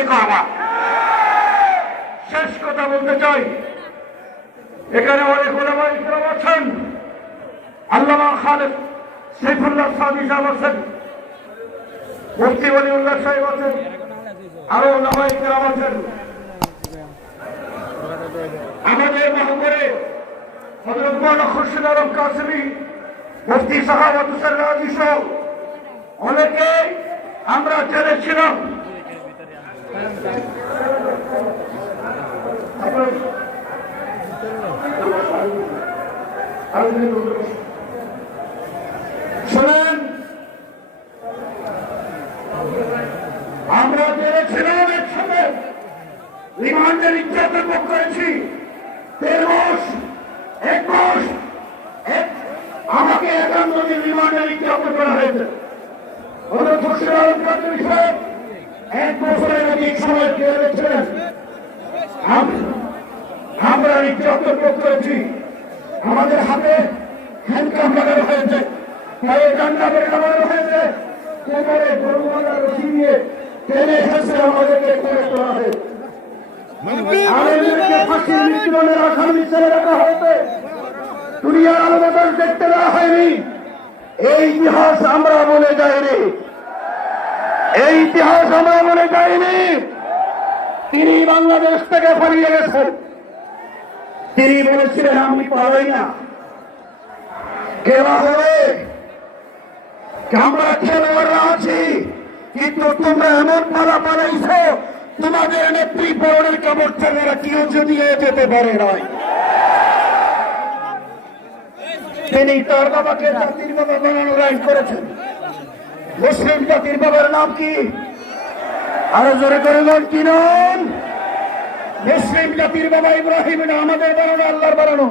আদায় করবা শেষ কথা বলতে চাই। এখানে অনেক ওলামা ইকরাম আছেন। আল্লামা খালেদ সাইফুল্লাহ সাদি সাহেব আছেন। মুফতি ওলিউল্লাহ সাহেব আছেন। আরও ওলামা ইকরাম আছেন। আমাদের মহাপরে হজরত খুরশিদ আলম কাসমি, মুফতি সাহাবাত হুসেন আমরা জেলে শোনেন, আমরা জেলে ছিলাম একসাথে রিমান্ডের ইচ্ছাতে ভোগ করেছি। দেড় মাস, এক মাস আমাকে একান্ন দিন রিমান্ডের ইচ্ছাতে করা হয়েছে। হলো খুশির আলম সাহেব এক বছরের অধিক সময় জেলে ছিলেন আম- আমরা নির্যাতন ভোগ করেছি। আমাদের হাতে হ্যান্ডকাম লাগানো হয়েছে। পায়ে ডান্ডা বেড়ে লাগানো হয়েছে। কোমরে গরুমালা রশি দিয়ে টেনে হেসে আমাদেরকে করে তোলা হয়েছে আলেমদেরকে ফাঁসির মৃত্যুদণ্ডের আসামি ছেড়ে রাখা হয়েছে। দুনিয়ার আলো বাতাস দেখতে দেওয়া হয়নি। এই ইতিহাস আমরা বলে যাইনি। এই ইতিহাস আমরা বলে যাইনি তিনি বাংলাদেশ থেকে পালিয়ে গেছেন। তিনি বলেছিলেন, আমি পালাই না। কেবা হবে আমরা খেলোয়াড়রা আছি, কিন্তু তোমরা এমন পালা পালাইছো, তোমাদের নেত্রী পৌরের কাপড় ছেলেরা কেউ যদি যেতে পারে নয় তিনি তার বাবাকে জাতির বাবা বানানোর করেছেন। মুসলিম জাতির বাবার নাম কি? আরও জোরে করে বল, কি নাম? মুসলিম জাতির বাবা ইব্রাহিম না, আমাদের বানানো, আল্লাহর বানানো?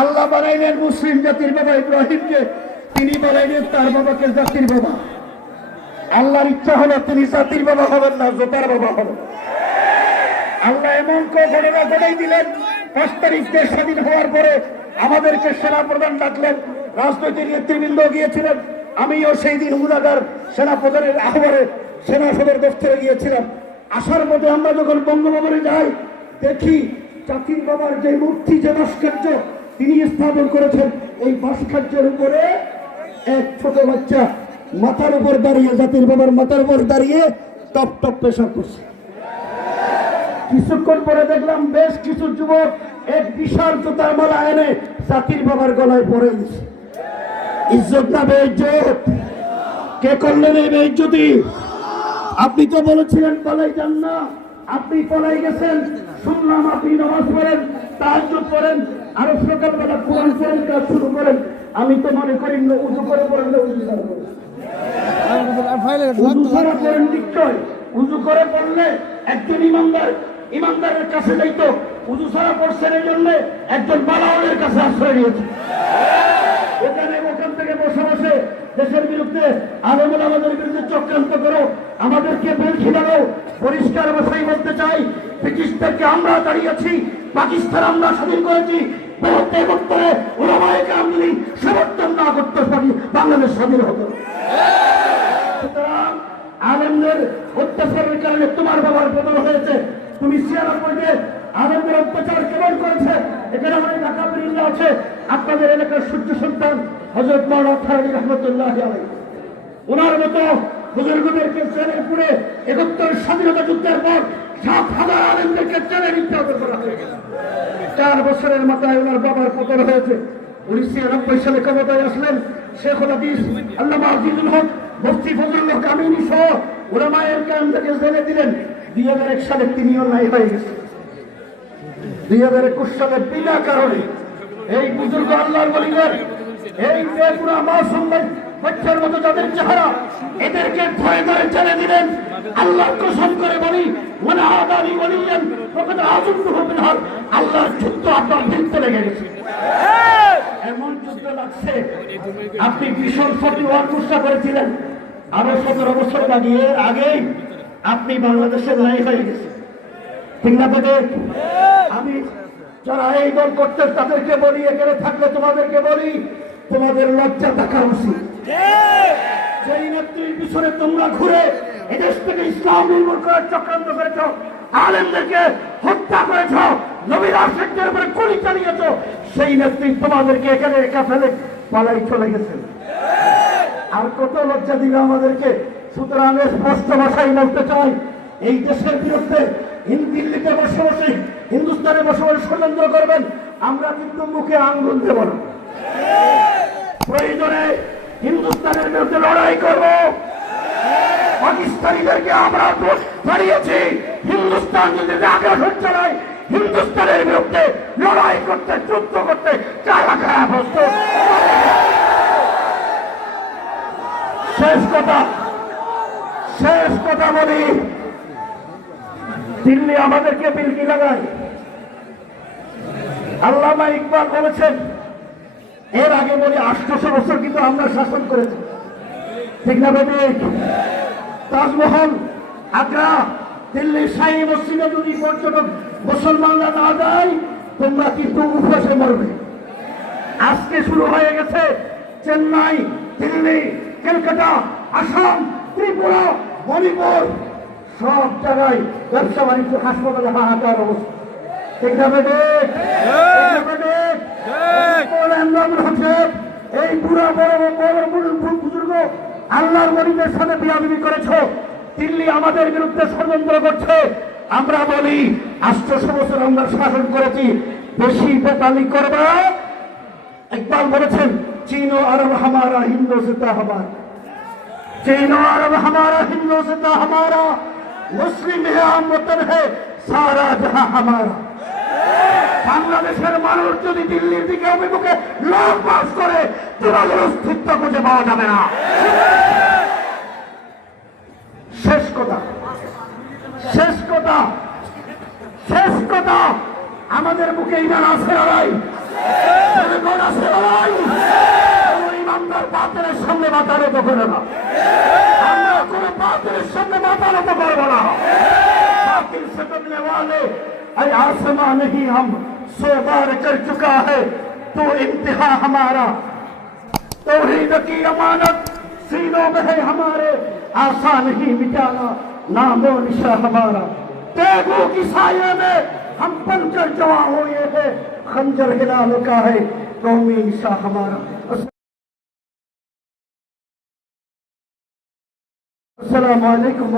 আল্লাহ বানাইলেন মুসলিম জাতির বাবা ইব্রাহিমকে। তিনি বানাইলেন তার বাবাকে জাতির বাবা। আল্লাহর ইচ্ছা হলো তিনি জাতির বাবা হবেন না, জোতার বাবা হবেন। আল্লাহ এমন ঘটনা ঘটাই দিলেন, পাঁচ তারিখ দেশ স্বাধীন হওয়ার পরে আমাদেরকে সেনা প্রধান ডাকলেন, রাজনৈতিক নেতৃবৃন্দ গিয়েছিলেন। আমিও সেই দিন উদাগার সেনা প্রধানের আহ্বানে সেনা সদর দপ্তরে গিয়েছিলাম। আসার পথে আমরা যখন বঙ্গভবনে যাই, দেখি জাতির বাবার যে মূর্তি, যে ভাস্কর্য তিনি স্থাপন করেছেন, এই ভাস্কর্যের উপরে এক ছোট বাচ্চা মাথার উপর দাঁড়িয়ে, জাতির বাবার মাথার উপর দাঁড়িয়ে টপ টপ পেশা করছে। কিছুক্ষণ পরে দেখলাম বেশ কিছু যুবক এক বিশাল জুতার মালা এনে জাতির বাবার গলায় পরে দিচ্ছে। ইজ্জত বেইজ্জত? কে করলেন এই বেইজ্জতি? আপনি তো বলেছিলেন, পালাই যান না। আপনি পলাই গেছেন। শুনলাম আপনি নামাজ পড়েন, তাহাজ্জুদ পড়েন, আরও সকালবেলা কোরআন পড়েন, কাজ শুরু করেন। আমি তো মনে করি উজু করে পড়েন উজু ছাড়া পড়েন। নিশ্চয়। উজু করে পড়লে একজন ইমানদার, ইমানদারের কাছে যাইতো উজু ছাড়া পড়ছেন এই জন্য একজন বালাওয়ালের কাছে আশ্রয় নিয়েছে। ওখানে ওখান থেকে বসে বসে দেশের বিরুদ্ধে আলমুল আমাদের বিরুদ্ধে চক্রান্ত করো, আমাদেরকে বেল খিলানো পরিষ্কার ভাষায় বলতে চাই ব্রিটিশদেরকে আমরা দাঁড়িয়েছি, পাকিস্তান আমরা স্বাধীন করেছি তোমার বাবার পতন হয়েছে। তুমি ছিয়ানব্বইতে আলেমদের অত্যাচার কেমন করেছে? এখানে অনেক আকাবিল্লা আছে আপনাদের এলাকার সূর্য সন্তান হজরত মৌলা রহমতুল্লাহ ওনার মতো বুজুর্গদেরকে ট্রেনের পুরে একাত্তর স্বাধীনতা যুদ্ধের পর সাত হাজার আলেমদেরকে ট্রেনে নির্যাতন করা হয়েছে চার বছরের মাথায় ওনার বাবার পতন হয়েছে। উনিশশো ছিয়ানব্বই সালে ক্ষমতায় আসলেন শেখুল হাদিস আল্লাহ আজিজুল হক, মুফতি ফজলুল কামিনী সহ ওলামায়ের কাম থেকে জেলে দিলেন। দুই হাজার এক সালে তিনিও নাই হয়ে গেছে দুই হাজার একুশ সালে বিনা কারণে এই মতো চেহারা, এদেরকে দিলেন। আল্লাহর কসম করে বলি বলিলেন আল্লাহর আপনার গেছে। এমন যুদ্ধ আপনি ভীষণ ফটি ওয়ান চেষ্টা করেছিলেন। আরও সতেরো বছর লাগিয়ে আগেই আপনি বাংলাদেশের নাই হয়ে গেছে ঠিক না আমি যারা এই দল করতে তাদেরকে বলি, এখানে থাকলে তোমাদেরকে বলি, তোমাদের লজ্জা থাকা উচিত। যেই নেত্রীর পিছনে তোমরা ঘুরে এদেশ থেকে ইসলাম নির্মূল করার চক্রান্ত করেছ, আলেমদেরকে হত্যা করেছ নবীর আশেকদের উপরে গুলি চালিয়েছ, সেই নেত্রী তোমাদেরকে এখানে একা ফেলে পালাই চলে গেছেন আর কত লজ্জা দিবে আমাদেরকে? সুতরাং স্পষ্ট ভাষায় বলতে চাই, এই দেশের বিরুদ্ধে দিল্লিতে বসে বসে হিন্দুস্তানে বসে বসে ষড়যন্ত্র করবেন, আমরা কিন্তু মুখে আঙ্গুল দেব না। প্রয়োজনে হিন্দুস্তানের বিরুদ্ধে লড়াই করব। পাকিস্তানিদেরকে আমরা দোষ হারিয়েছি হিন্দুস্তান যদি আগ্রাসন চালায়, হিন্দুস্তানের বিরুদ্ধে লড়াই করতে, যুদ্ধ করতে কারা কারা প্রস্তুত শেষ কথা শেষ কথা বলি। দিল্লি আমাদেরকে বিলকি লাগায়? আল্লামা ইকবাল বলেছেন, এর আগে বলি আটশোশো বছর কিন্তু আমরা শাসন করেছি। ঠিক না বেদিক তাজমহল, আগ্রা, দিল্লির শাহী মসজিদে যদি পর্যটক মুসলমানরা না যায়, তোমরা কিন্তু উপসে মরবে। আজকে শুরু হয়ে গেছে চেন্নাই, দিল্লি, কলকাতা, আসাম, ত্রিপুরা, মণিপুর। সব জায়গায় ব্যবসা বাণিজ্য হাসপাতালে হাহাকার অবস্থা। এই পুরা বড় বড় বুজুর্গ আল্লাহর মরিদের সাথে বিয়াবিনি করেছ। দিল্লি আমাদের বিরুদ্ধে ষড়যন্ত্র করছে। আমরা বলি আষ্ট বছর আমরা শাসন করেছি। বেশি বেতালি করবা। একবার বলেছেন চীন আরব হামারা হিন্দু সেতা হামারা। চীন আরব হামারা হিন্দু সেতা হামারা। মুসলিম হে হে সারা জাহা আমার। বাংলাদেশের মানুষ যদি দিল্লির দিকে অভিমুখে লোক পাস করে তাদের অস্তিত্ব খুঁজে পাওয়া যাবে না। শেষ কথা। শেষ কথা। শেষ কথা। আমাদের মুখে ইমান আছে আড়াই আছে আড়াই কোনো ইমানদার বাতিলের সামনে মাথা নত করে না আমরা কোনো বাতিলের সামনে মাথা নত করবো না बातिल से डरने वाले अरे आसमां नहीं हम सौ बार कर चुका है तो इम्तिहा हमारा तौहीद की अमानत सीनों में है हमारे आसान ही मिटाना नामो निशा हमारा तेगों की साये में हम बनकर जवा हुए हैं खंजर हिलाल का है कौमी निशा हमारा আসসালামু আলাইকুম